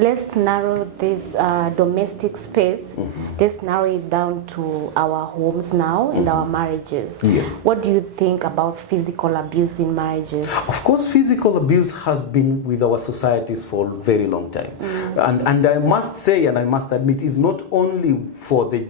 let's narrow this domestic space. Let's narrow it down to our homes now and our marriages. Yes. What do you think about physical abuse in marriages? Of course, physical abuse has been with our societies for a very long time. And I must say, and I must admit, is not only for the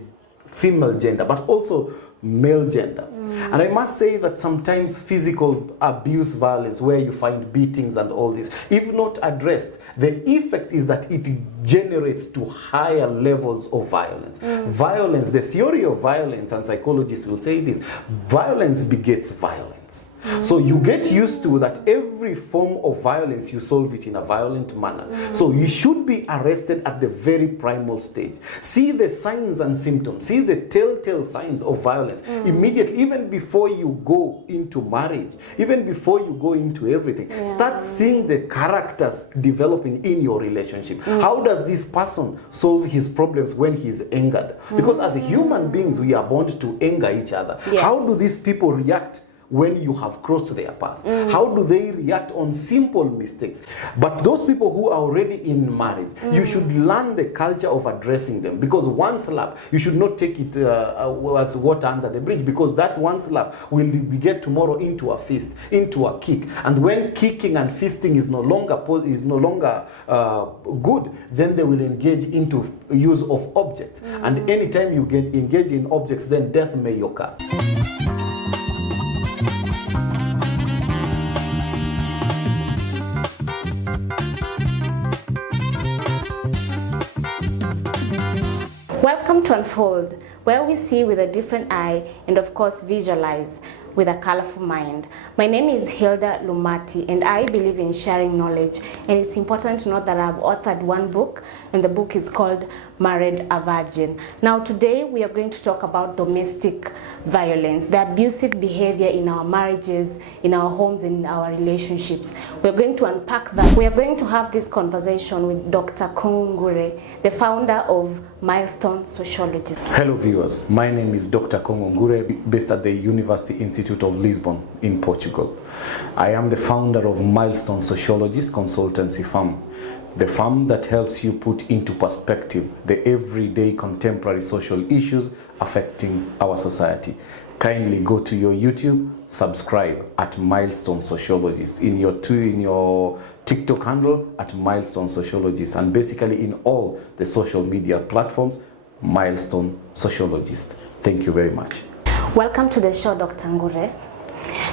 female gender, but also male gender. And I must say that sometimes physical abuse, violence, where you find beatings and all this, if not addressed, the effect is that it generates to higher levels of violence. Violence, the theory of violence, and psychologists will say this, violence begets violence. So you get used to that every form of violence, you solve it in a violent manner. So you should be arrested at the very primal stage. See the signs and symptoms, see the telltale signs of violence immediately, even before you go into marriage, even before you go into everything. Start seeing the characters developing in your relationship. How does this person solve his problems when he's angered? Because as human beings, we are born to anger each other. Yes. How do these people react when you have crossed their path? How do they react on simple mistakes? But those people who are already in marriage, you should learn the culture of addressing them, because one slap, you should not take it as water under the bridge, because that one slap will get tomorrow into a fist, into a kick. And when kicking and fisting is no longer good, then they will engage into use of objects. And anytime you get engaged in objects, then death may occur. Welcome to Unfold, where we see with a different eye and of course visualize with a colorful mind. My name is Hilda Lumati, and I believe in sharing knowledge, and it's important to know that I've authored one book, and the book is called Married a Virgin. Now today we are going to talk about domestic violence, the abusive behavior in our marriages, in our homes, and in our relationships. We're going to unpack that. We are going to have this conversation with Dr. Kongungure, the founder of Milestone Sociology. Hello viewers, my name is Dr. Kongungure, based at the University Institute of Lisbon in Portugal. I am the founder of Milestone Sociologist consultancy firm, the firm that helps you put into perspective the everyday contemporary social issues affecting our society. Kindly go to your YouTube, subscribe at Milestone Sociologist, in your TikTok handle at Milestone Sociologist, and basically in all the social media platforms, Milestone Sociologist. Thank you very much. Welcome to the show, Dr. Ngure.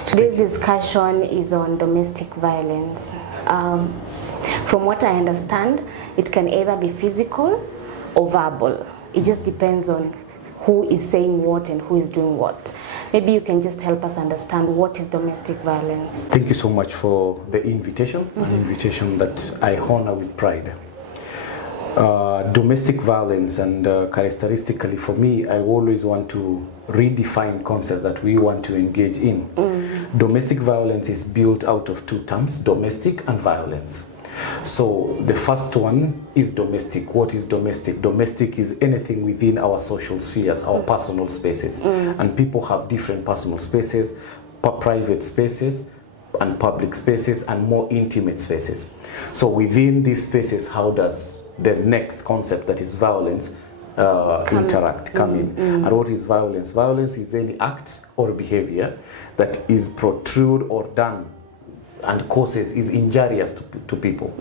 Today's discussion is on domestic violence. From what I understand, it can either be physical or verbal. It just depends on who is saying what and who is doing what. Maybe you can just help us understand what is domestic violence. Thank you so much for the invitation, an invitation that I honor with pride. Domestic violence, and characteristically for me, I always want to redefine concepts that we want to engage in. Domestic violence is built out of two terms, domestic and violence. So the first one is domestic. What is domestic? Domestic is anything within our social spheres, our personal spaces. And people have different personal spaces, private spaces, and public spaces, and more intimate spaces. So within these spaces, how does the next concept, that is violence, come in? And what is violence? Violence is any act or behavior that is protrude or done and causes, is injurious to people.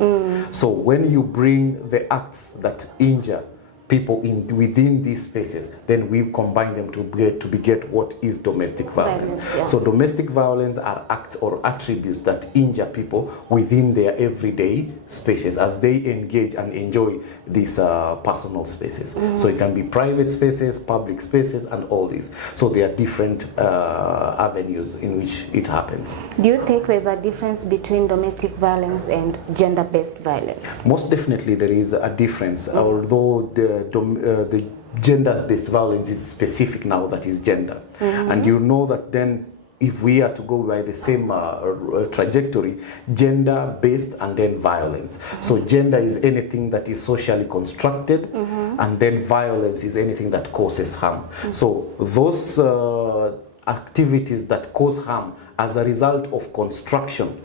So when you bring the acts that injure people within these spaces, then we combine them to beget what is domestic violence. So domestic violence are acts or attributes that injure people within their everyday spaces as they engage and enjoy these personal spaces. So it can be private spaces, public spaces, and all these. So there are different avenues in which it happens. Do you think there's a difference between domestic violence and gender-based violence? Most definitely there is a difference, although the gender-based violence is specific now, that is gender. And you know that then if we are to go by the same trajectory, gender-based and then violence. So gender is anything that is socially constructed, and then violence is anything that causes harm. So those activities that cause harm as a result of construction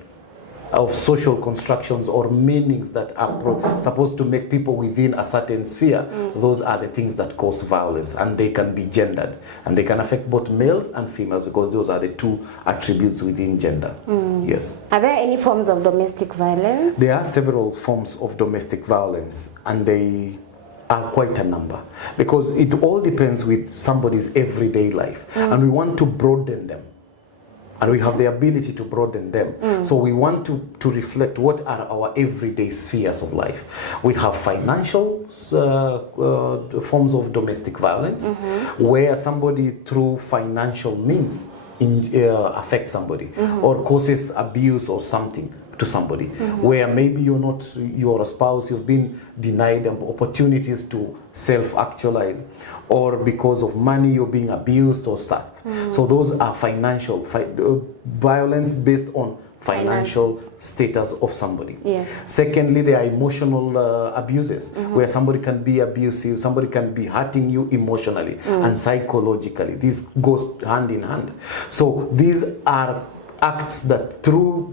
of social constructions or meanings that are supposed to make people within a certain sphere, those are the things that cause violence, and they can be gendered, and they can affect both males and females, because those are the two attributes within gender. Yes. Are there any forms of domestic violence? There are several forms of domestic violence, and they are quite a number, because it all depends with somebody's everyday life, and we want to broaden them. And we have the ability to broaden them. So we want to reflect what are our everyday spheres of life. We have financial forms of domestic violence, where somebody through financial means affects somebody, or causes abuse or something to somebody, where maybe you're a spouse, you've been denied opportunities to self-actualize, or because of money you're being abused or stuff. So those are financial violence based on financial status of somebody. Yes. Secondly, there are emotional abuses, where somebody can be abusive, somebody can be hurting you emotionally and psychologically. This goes hand in hand. So these are acts that through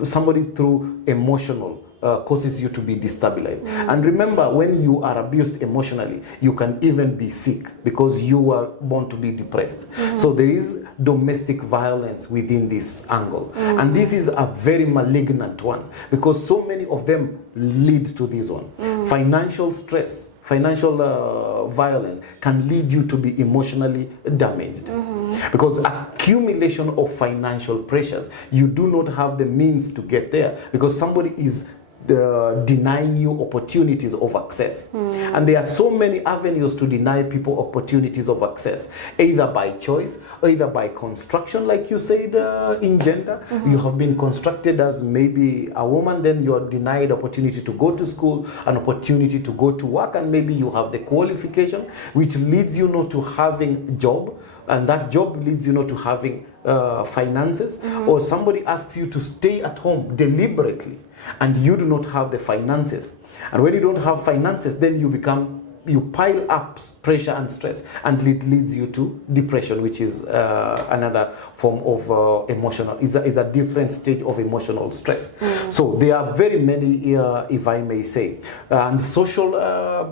emotional causes you to be destabilized. And remember, when you are abused emotionally, you can even be sick, because you were born to be depressed. So there is domestic violence within this angle. And this is a very malignant one, because so many of them lead to this one. Financial stress, financial violence can lead you to be emotionally damaged. Because accumulation of financial pressures, you do not have the means to get there, because somebody is denying you opportunities of access. And there are so many avenues to deny people opportunities of access, either by choice, either by construction, like you said, in gender. You have been constructed as maybe a woman, then you are denied opportunity to go to school, an opportunity to go to work, and maybe you have the qualification, which leads you not to having a job, and that job leads you not to having finances, or somebody asks you to stay at home deliberately, and you do not have the finances. And when you don't have finances, then you pile up pressure and stress, and it leads you to depression, which is another form of emotional, is a different stage of emotional stress. So there are very many, if I may say, and social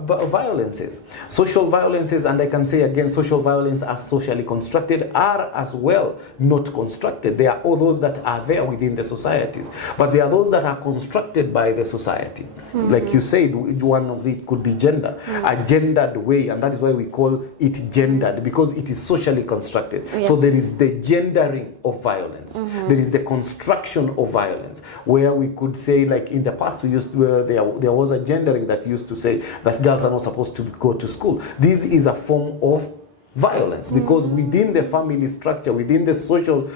violences. Social violences, and I can say again, social violence as socially constructed are as well not constructed. There are all those that are there within the societies, but there are those that are constructed by the society. Like you said, one of it could be gender. A gendered way, and that is why we call it gendered, because it is socially constructed. So there is the gendering of violence. There is the construction of violence, where we could say, like in the past, we used to, there was a gendering that used to say that girls are not supposed to go to school. This is a form of violence, because within the family structure, within the social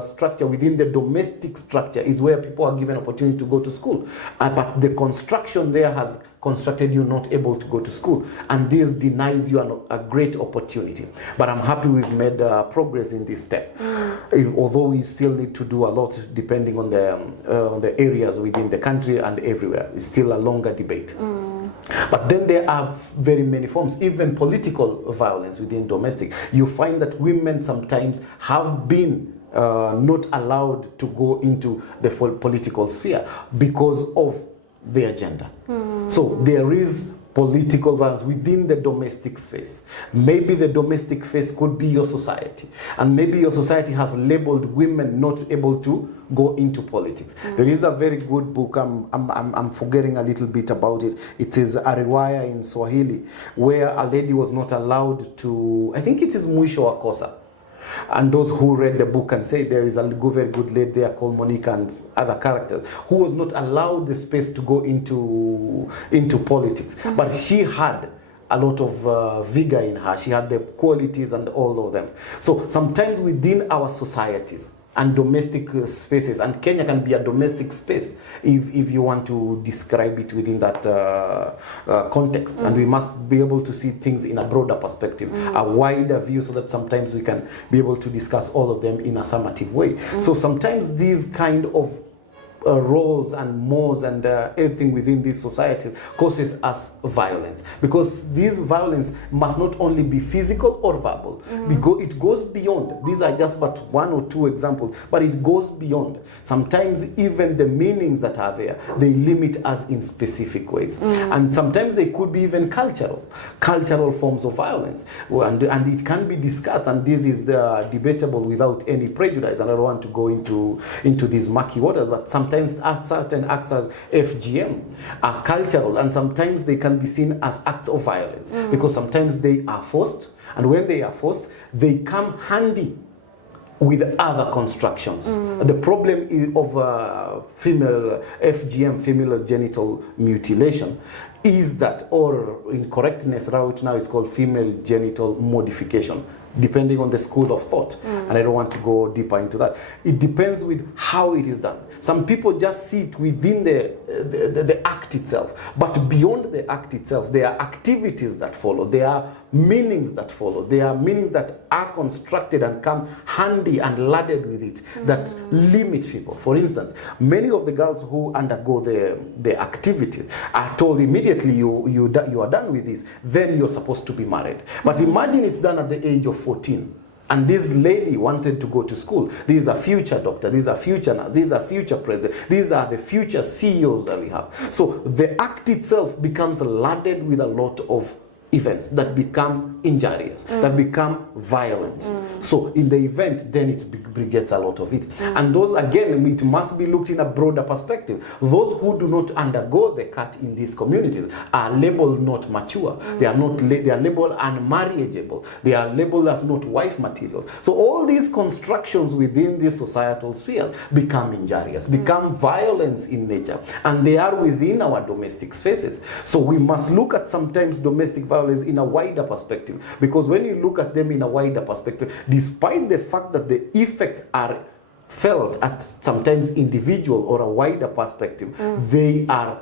structure, within the domestic structure is where people are given opportunity to go to school. But the construction there has constructed you not able to go to school, and this denies you a great opportunity. But I'm happy we've made progress in this step, although we still need to do a lot depending on the areas within the country and everywhere. It's still a longer debate. But then there are very many forms, even political violence within domestic. You find that women sometimes have been not allowed to go into the political sphere because of their gender. So there is political violence within the domestic space. Maybe the domestic space could be your society, and maybe your society has labeled women not able to go into politics. There is a very good book, I'm forgetting a little bit about it. It is a riwaya in Swahili, where a lady was not allowed to, I think it is Mwisho wa Kosa. And those who read the book can say there is a very good lady there called Monica and other characters who was not allowed the space to go into politics. But she had a lot of vigor in her. She had the qualities and all of them. So sometimes within our societies and domestic spaces, and Kenya can be a domestic space if you want to describe it within that context. And we must be able to see things in a broader perspective, a wider view, so that sometimes we can be able to discuss all of them in a summative way. So sometimes these kind of roles and mores and everything within these societies causes us violence, because this violence must not only be physical or verbal, because it goes beyond. These are just but one or two examples, but it goes beyond. Sometimes even the meanings that are there, they limit us in specific ways, and sometimes they could be even cultural forms of violence, and it can be discussed, and this is debatable without any prejudice, and I don't want to go into these murky waters, but sometimes certain acts as FGM are cultural, and sometimes they can be seen as acts of violence, because sometimes they are forced, and when they are forced, they come handy with other constructions. The problem of female FGM, female genital mutilation, is that, or in correctness right now, it's called female genital modification, depending on the school of thought. And I don't want to go deeper into that. It depends with how it is done. Some people just see it within the act itself, but beyond the act itself, there are activities that follow, there are meanings that follow, there are meanings that are constructed and come handy and laden with it that limit people. For instance, many of the girls who undergo the activity are told immediately, you are done with this, then you're supposed to be married. But imagine it's done at the age of 14. And this lady wanted to go to school. This is a future doctor, this is a future nurse, this is a future president, these are the future CEOs that we have. So the act itself becomes laden with a lot of events that become injurious, that become violent. So in the event, then it gets a lot of it. And those, again, it must be looked in a broader perspective. Those who do not undergo the cut in these communities are labeled not mature. They are not. They are labeled unmarriageable. They are labeled as not wife material. So all these constructions within these societal spheres become injurious, become violence in nature, and they are within our domestic spaces. So we must look at sometimes domestic violence in a wider perspective, because when you look at them in a wider perspective, despite the fact that the effects are felt at sometimes individual or a wider perspective, they are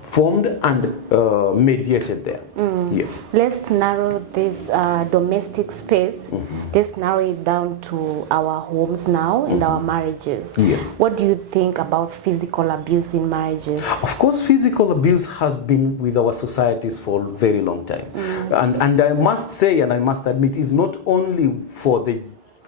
formed and mediated there. Yes. Let's narrow this domestic space. Let's narrow it down to our homes now and our marriages. Yes. What do you think about physical abuse in marriages? Of course, physical abuse has been with our societies for a very long time. And I must say, and I must admit, is not only for the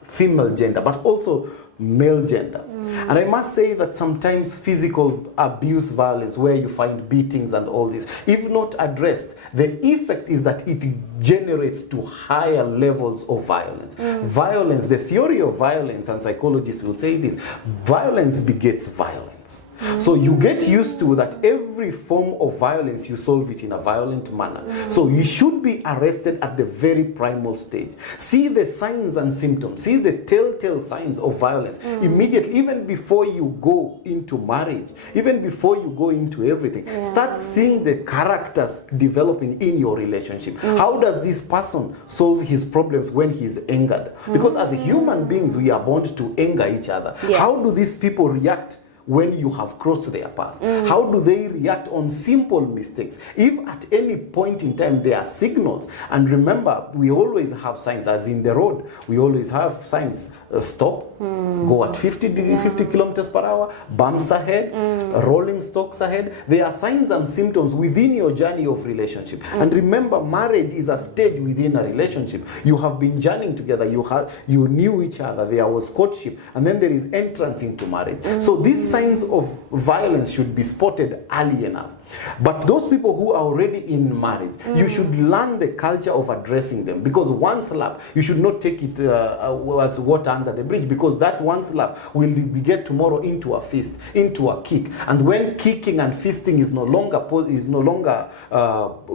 female gender, but also male gender. And I must say that sometimes physical abuse, violence, where you find beatings and all this, if not addressed, the effect is that it generates to higher levels of violence. Violence, the theory of violence, and psychologists will say this, violence begets violence. So you get used to that every form of violence, you solve it in a violent manner. So you should be arrested at the very primal stage. See the signs and symptoms, see the telltale signs of violence immediately, even before you go into marriage, even before you go into everything. Start seeing the characters developing in your relationship. How does this person solve his problems when he's angered? Because as human beings, we are born to anger each other. How do these people react when you have crossed their path? How do they react on simple mistakes? If at any point in time there are signals, and remember, we always have signs, as in the road, we always have signs, stop, go at 50 kilometers per hour, bumps ahead, rolling stocks ahead. There are signs and symptoms within your journey of relationship. And remember, marriage is a stage within a relationship. You have been journeying together, you knew each other, there was courtship, and then there is entrance into marriage. So these signs of violence should be spotted early enough. But those people who are already in marriage, you should learn the culture of addressing them, because one slap, you should not take it as water under the bridge, because that one slap will get tomorrow into a fist, into a kick. And when kicking and fisting is no longer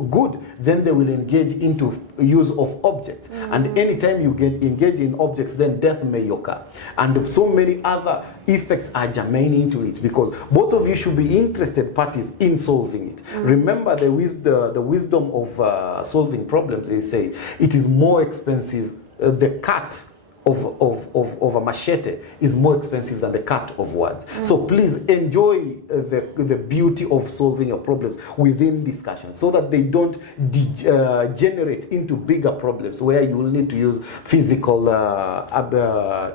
good, then they will engage into use of objects. And anytime you engage in objects, then death may occur. And so many other effects are germane into it, because both of you should be interested parties in solving it. Remember the wisdom of solving problems. They say it is more expensive, the cut of a machete is more expensive than the cut of words. So please enjoy the beauty of solving your problems within discussion, so that they don't degenerate into bigger problems where you will need to use physical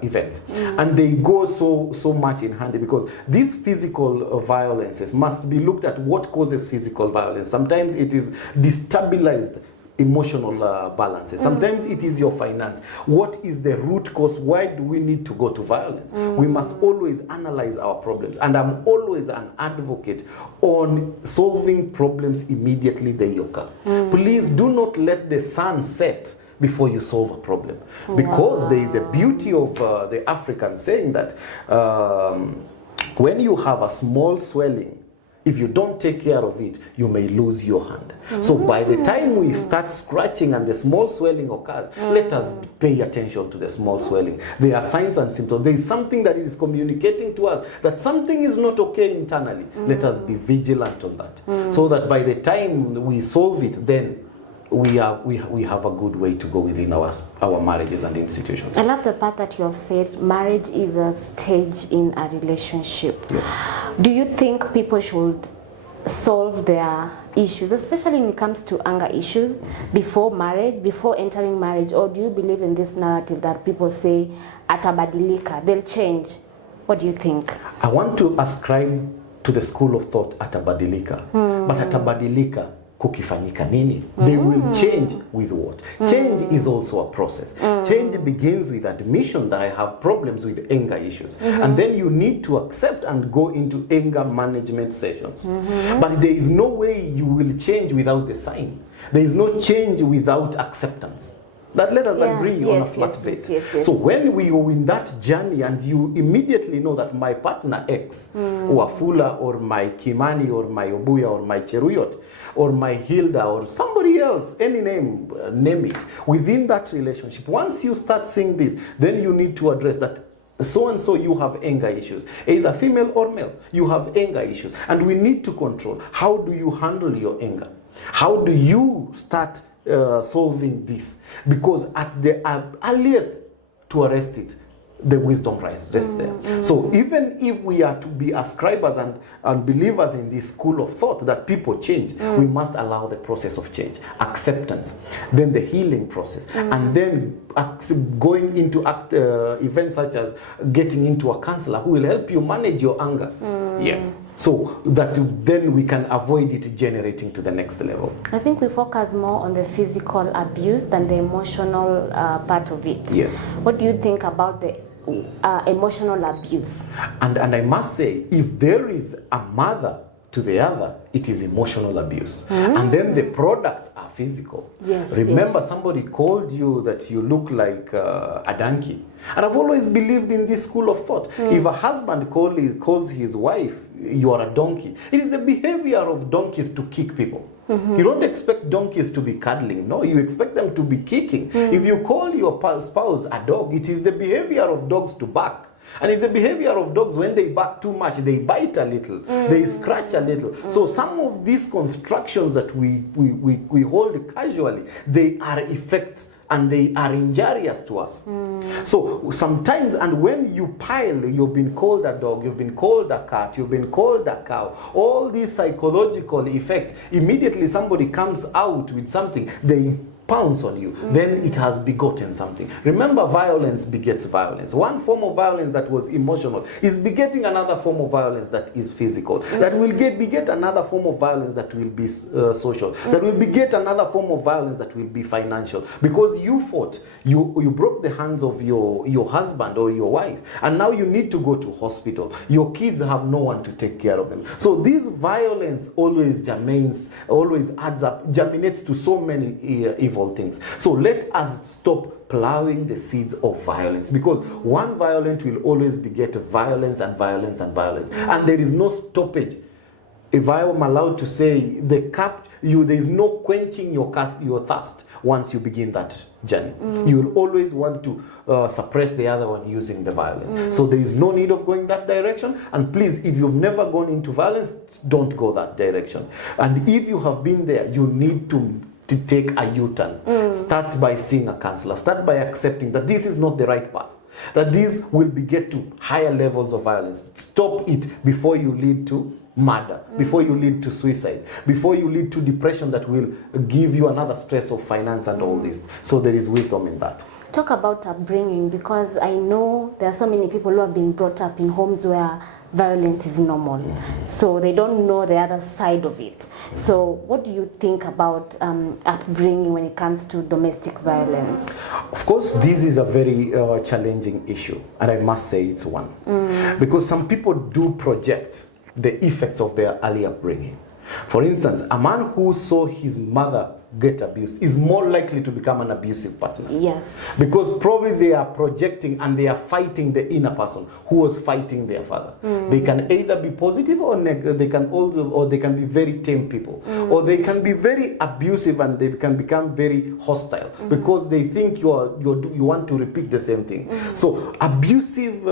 events. And they go so much in hand, because these physical violences must be looked at. What causes physical violence? Sometimes it is destabilized emotional balances. Sometimes it is your finance. What is the root cause? Why do we need to go to violence? We must always analyze our problems. And I'm always an advocate on solving problems immediately they occur. Please do not let the sun set before you solve a problem. Because there is the beauty of the African saying that when you have a small swelling, if you don't take care of it, you may lose your hand. So by the time we start scratching and the small swelling occurs, let us pay attention to the small swelling. There are signs and symptoms. There is something that is communicating to us that something is not okay internally. Let us be vigilant on that. So that by the time we solve it, then we have a good way to go within our marriages and institutions. I love the part that you have said, marriage is a stage in a relationship. Yes. Do you think people should solve their issues, especially when it comes to anger issues, before marriage, before entering marriage? Or do you believe in this narrative that people say, atabadilika, they'll change? What do you think? I want to ascribe to the school of thought atabadilika. But atabadilika kukifanyika nini? They will change with what? Change is also a process. Change begins with admission that I have problems with anger issues. And then you need to accept and go into anger management sessions. But there is no way you will change without the sign. There is no change without acceptance. That let us agree on a flat rate. So when we are in that journey and you immediately know that my partner X, Wafula or my Kimani or my Obuya or my Cheruyot or my Hilda or somebody else, any name, name it, within that relationship, once you start seeing this, then you need to address that so and so you have anger issues, either female or male, you have anger issues, and we need to control. How do you handle your anger? How do you start solving this? Because at the earliest to arrest it, the wisdom rests there. So even if we are to be ascribers and believers in this school of thought that people change, we must allow the process of change, acceptance, then the healing process, and then going into events such as getting into a counselor who will help you manage your anger. Yes. So that then we can avoid it generating to the next level. I think we focus more on the physical abuse than the emotional part of it. Yes. What do you think about the emotional abuse? And I must say, if there is a mother to the other, it is emotional abuse. And then the products are physical. Yes. Remember, somebody called you that you look like a donkey. And I've always believed in this school of thought. If a husband calls his wife, you are a donkey, it is the behavior of donkeys to kick people. You don't expect donkeys to be cuddling. No, you expect them to be kicking. If you call your spouse a dog, it is the behavior of dogs to bark. And it's the behavior of dogs when they bark too much, they bite a little, they scratch a little. So some of these constructions that we hold casually, they are effects and they are injurious to us. So sometimes, and when you pile, you've been called a dog, you've been called a cat, you've been called a cow, all these psychological effects, immediately somebody comes out with something, they pounce on you, then it has begotten something. Remember, violence begets violence. One form of violence that was emotional is begetting another form of violence that is physical. That will beget another form of violence that will be social. That will beget another form of violence that will be financial. Because you fought, you broke the hands of your husband or your wife, and now you need to go to hospital. Your kids have no one to take care of them. So this violence always adds up, germinates to so many evil things. So let us stop plowing the seeds of violence, because one violence will always beget violence and violence and violence, and there is no stoppage. If I am allowed to say, there is no quenching your thirst once you begin that journey. You will always want to suppress the other one using the violence. So there is no need of going that direction. And please, if you've never gone into violence, don't go that direction. And if you have been there, you need to to take a U-turn. Start by seeing a counselor. Start by accepting that this is not the right path. That this will get to higher levels of violence. Stop it before you lead to murder, before you lead to suicide, before you lead to depression that will give you another stress of finance and all this. So there is wisdom in that. Talk about upbringing, because I know there are so many people who have been brought up in homes where violence is normal. So they don't know the other side of it. So what do you think about upbringing when it comes to domestic violence? Of course, this is a very challenging issue, and I must say it's one. Because some people do project the effects of their early upbringing. For instance, a man who saw his mother get abused is more likely to become an abusive partner. Yes. Because probably they are projecting and they are fighting the inner person who was fighting their father. They can either be positive or they can be very tame people, or they can be very abusive and they can become very hostile because they think you want to repeat the same thing. So abusive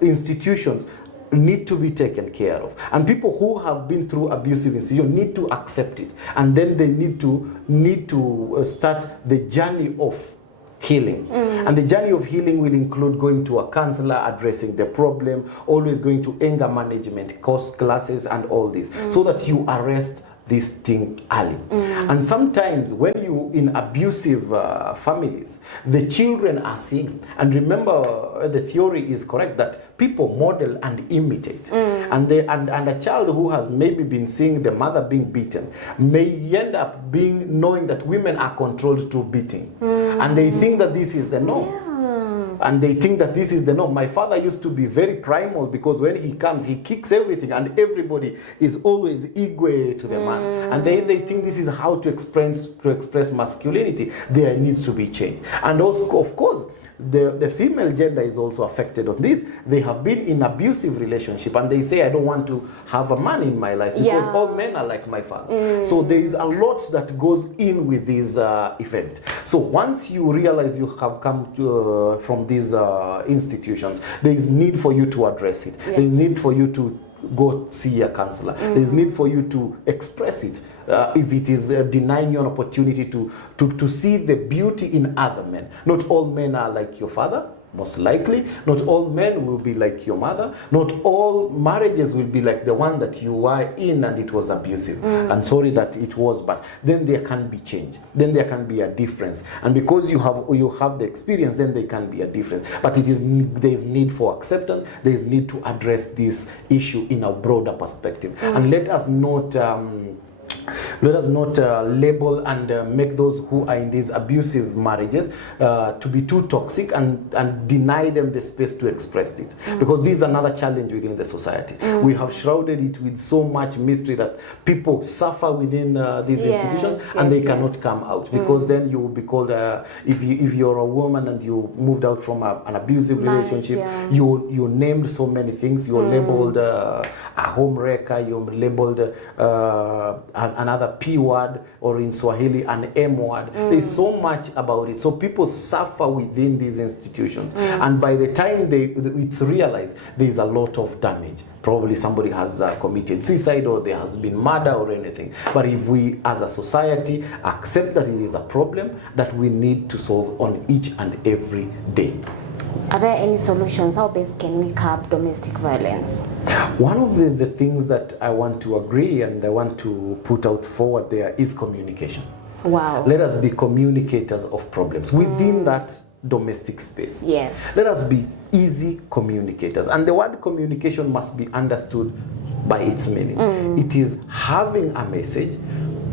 institutions need to be taken care of, and people who have been through abusive institutions need to accept it, and then they need to start the journey of healing. And the journey of healing will include going to a counselor, addressing the problem, always going to anger management course classes and all this, so that you arrest this thing early. And sometimes when you in abusive families, the children are seeing, and remember the theory is correct that people model and imitate, and a child who has maybe been seeing the mother being beaten may end up knowing that women are controlled through beating, and they think that this is the norm. And they think that this is the norm. My father used to be very primal because when he comes, he kicks everything, and everybody is always igwe to the man. And they think this is how to express masculinity. There needs to be change. And also, of course, the female gender is also affected on this. They have been in abusive relationship and they say, I don't want to have a man in my life because all men are like my father. So there is a lot that goes in with this event. So once you realize you have come from these institutions, there is need for you to address it. There is need for you to go see a counselor. There is need for you to express it. If it is denying you an opportunity to see the beauty in other men. Not all men are like your father, most likely. Not all men will be like your mother. Not all marriages will be like the one that you were in and it was abusive. And sorry that it was, but then there can be change. Then there can be a difference. And because you have the experience, then there can be a difference. But there is need for acceptance. There is need to address this issue in a broader perspective. And let us not label and make those who are in these abusive marriages to be too toxic and deny them the space to express it. Because this is another challenge within the society. We have shrouded it with so much mystery that people suffer within these institutions and they cannot come out. Because then you will be called, if you're a woman and you moved out from an abusive relationship, you named so many things. You're labeled a home wrecker, you're labeled another P word, or in Swahili an M word. There's so much about it. So people suffer within these institutions. And by the time it's realized, there's a lot of damage. Probably somebody has committed suicide, or there has been murder or anything. But if we as a society accept that it is a problem that we need to solve on each and every day. Are there any solutions? How best can we curb domestic violence? One of the things that I want to agree and I want to put out forward there is communication. Wow. Let us be communicators of problems within that domestic space. Yes. Let us be easy communicators. And the word communication must be understood by its meaning. It is having a message,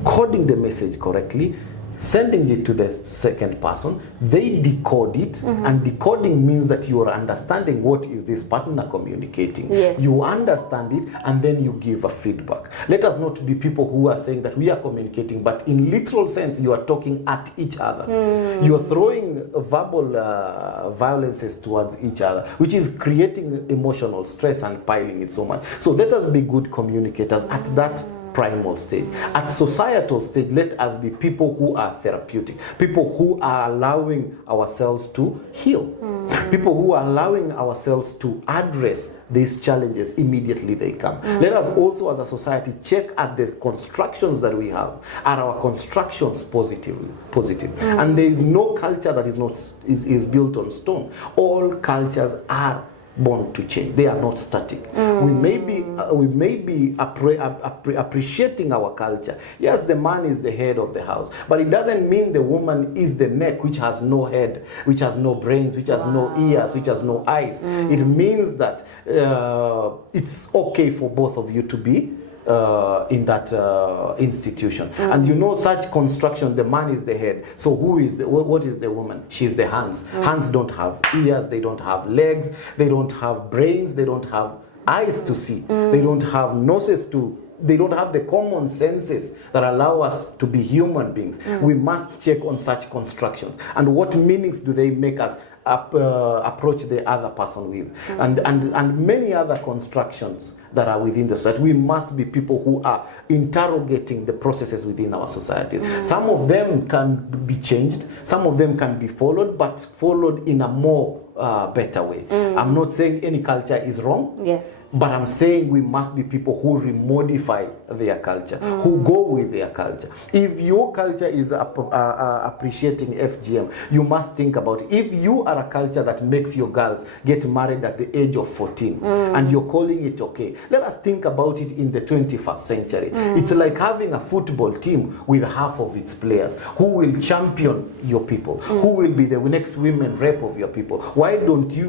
coding the message correctly, sending it to the second person, they decode it, and decoding means that you are understanding what is this partner communicating. Yes. You understand it, and then you give a feedback. Let us not be people who are saying that we are communicating, but in literal sense, you are talking at each other. You are throwing verbal violences towards each other, which is creating emotional stress and piling it so much. So let us be good communicators at that primal stage. At societal stage, let us be people who are therapeutic, people who are allowing ourselves to heal. People who are allowing ourselves to address these challenges immediately they come. Let us also as a society check at the constructions that we have. Are our constructions positive? And there is no culture that is built on stone. All cultures are born to change. They are not static. We may be appreciating our culture. Yes, the man is the head of the house, but it doesn't mean the woman is the neck, which has no head, which has no brains, which has no ears, which has no eyes. It means that it's okay for both of you to be in that institution. And you know, such construction, the man is the head. So what is the woman? She's the hands. Hands don't have ears, they don't have legs, they don't have brains, they don't have eyes to see, they don't have noses they don't have the common senses that allow us to be human beings. We must check on such constructions. And what meanings do they make us approach the other person with? And many other constructions that are within the society. We must be people who are interrogating the processes within our society. Some of them can be changed, some of them can be followed, but followed in a more better way. I'm not saying any culture is wrong, yes, but I'm saying we must be people who remodify their culture, who go with their culture. If your culture is appreciating FGM, you must think about it. If you are a culture that makes your girls get married at the age of 14 and you're calling it okay, let us think about it in the 21st century. It's like having a football team with half of its players. Who will champion your people? Who will be the next women rep of your people? Why don't you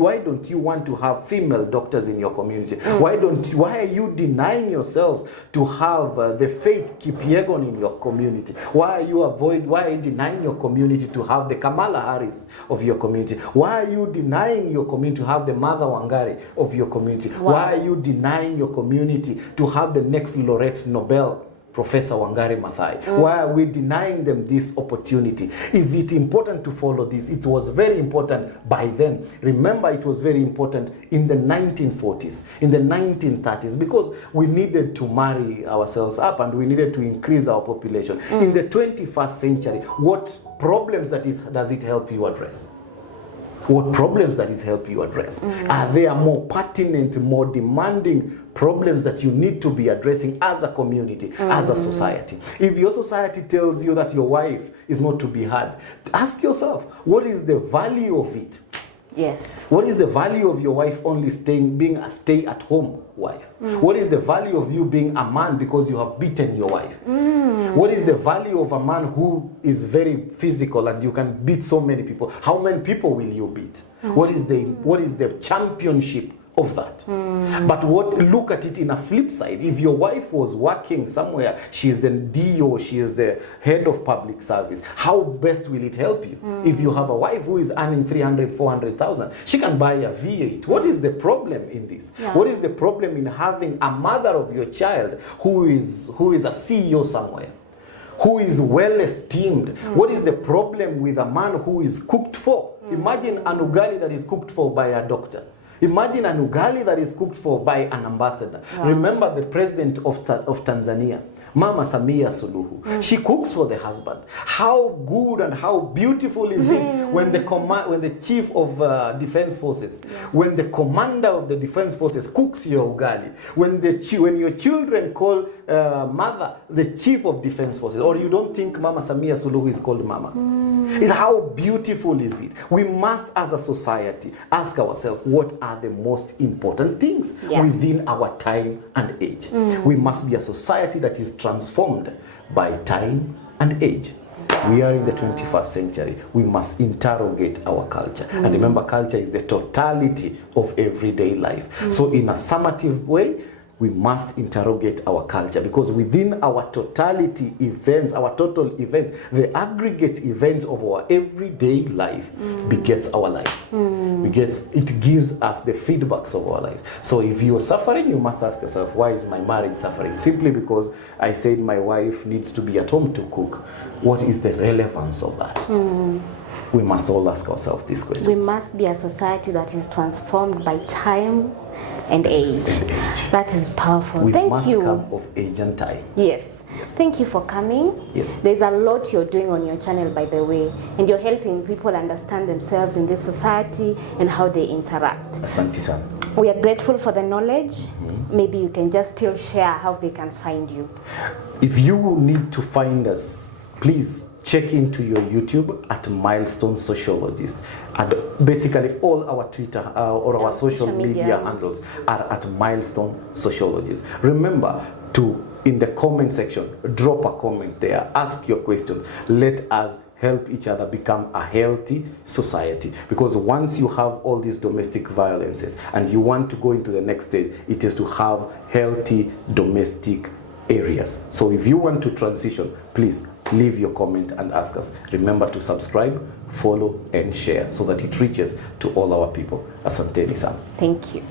want to have female doctors in your community? Why are you denying yourselves to have the faith Kipyegon in your community? Why are you denying your community to have the Kamala Harris of your community? Why are you denying your community to have the Mother Wangari of your community? Why are you denying your community to have the next laureate Nobel, Professor Wangari Maathai? Why are we denying them this opportunity? Is it important to follow this? It was very important by then. Remember, it was very important in the 1940s, in the 1930s, because we needed to marry ourselves up and we needed to increase our population. In the 21st century, what problems does it help you address? What problems that is help you address? Are there more pertinent, more demanding problems that you need to be addressing as a community, as a society? If your society tells you that your wife is not to be had, ask yourself, what is the value of it? Yes. What is the value of your wife only being a stay-at-home wife? What is the value of you being a man because you have beaten your wife? What is the value of a man who is very physical and you can beat so many people? How many people will you beat? What is the championship of that? But look at it in a flip side. If your wife was working somewhere, she is the DO, she is the head of public service, how best will it help you? If you have a wife who is earning 300, 400,000, she can buy a V8. What is the problem in this? Yeah. What is the problem in having a mother of your child who is a CEO somewhere, who is well esteemed? What is the problem with a man who is cooked for? Imagine an ugali that is cooked for by a doctor. Imagine an ugali that is cooked for by an ambassador. Wow. Remember the president of Tanzania, Mama Samia Suluhu. She cooks for the husband. How good and how beautiful is it when the chief of defense forces, when the commander of the defense forces cooks your ugali, when your children call mother the chief of defense forces, or you don't think Mama Samia Suluhu is called mama. How beautiful is it? We must, as a society, ask ourselves, what are the most important things within our time and age? We must be a society that is transformed by time and age. We are in the 21st century. We must interrogate our culture. And remember, culture is the totality of everyday life. So in a summative way, we must interrogate our culture, because within our totality events, our total events, the aggregate events of our everyday life begets our life. It gives us the feedbacks of our life. So if you're suffering, you must ask yourself, why is my marriage suffering? Simply because I said my wife needs to be at home to cook. What is the relevance of that? We must all ask ourselves these questions. We must be a society that is transformed by time and age. That is powerful. We Thank must you. come of age and time. Yes. Yes. Thank you for coming. Yes. There's a lot you're doing on your channel, by the way, and you're helping people understand themselves in this society and how they interact. Asante sana. We are grateful for the knowledge. Maybe you can just still share how they can find you. If you need to find us, please check into your YouTube at Milestone Sociologist. And basically all our Twitter or our social media handles are at Milestone Sociologist. Remember to, in the comment section, drop a comment there, ask your question. Let us help each other become a healthy society. Because once you have all these domestic violences and you want to go into the next stage, it is to have healthy domestic areas. So if you want to transition, please leave your comment and ask us. Remember to subscribe, follow, and share so that it reaches to all our people. Asanteni sana. Thank you.